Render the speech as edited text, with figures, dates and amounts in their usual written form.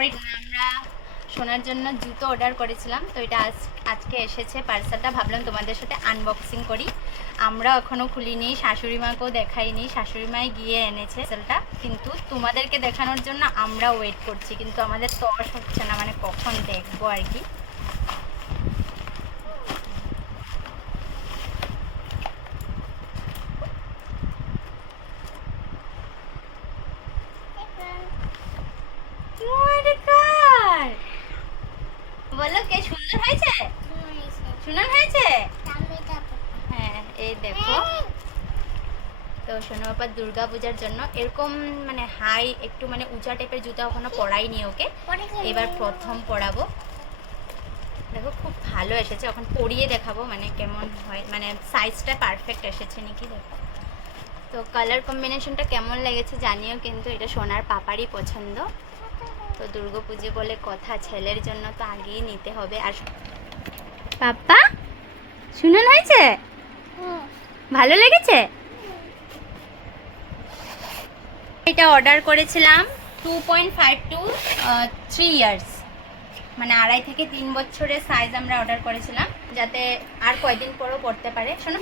তারপরে আমরা সোনার জন্য জুতো অর্ডার করেছিলাম, তো এটা আজকে এসেছে পার্সেলটা। ভাবলাম তোমাদের সাথে আনবক্সিং করি। আমরা এখনও খুলিনি, শাশুড়ি মাকেও দেখাইনি, শাশুড়ি মাই গিয়ে এনেছে পার্সেলটা। কিন্তু তোমাদেরকে দেখানোর জন্য আমরা ওয়েট করছি, কিন্তু আমাদের তস হচ্ছে না, মানে কখন দেখবো আর কি। বলো কে সুন্দর হয়েছে? সুন্দর হয়েছে। হ্যাঁ এই দেখো, তো সোনু বাবা দুর্গা পূজার জন্য এরকম মানে হাই একটু মানে উঁচা টাইপের জুতো এখনো পরাইনি ওকে, এবার প্রথম পরাবো। দেখো খুব ভালো এসেছে, এখন পরিয়ে দেখাবো মানে কেমন হয়, মানে সাইজটা পারফেক্ট এসেছে নাকি দেখো। তো কালার কম্বিনেশনটা কেমন লেগেছে জানিও, কিন্তু এটা সোনার পাপারই পছন্দ। তো দুর্গা পুজো বলে কথা, ছেলের জন্য তো আগেই নিতে হবে। আর পাপা সুন্দর হয়েছে, ভালো লেগেছে। এটা অর্ডার করেছিলাম 2.5 to 3 ইয়ার্স, মানে 2.5 থেকে 3 বছরের সাইজ আমরা অর্ডার করেছিলাম, যাতে আর কয়দিন পরও পড়তে পারে। শোনো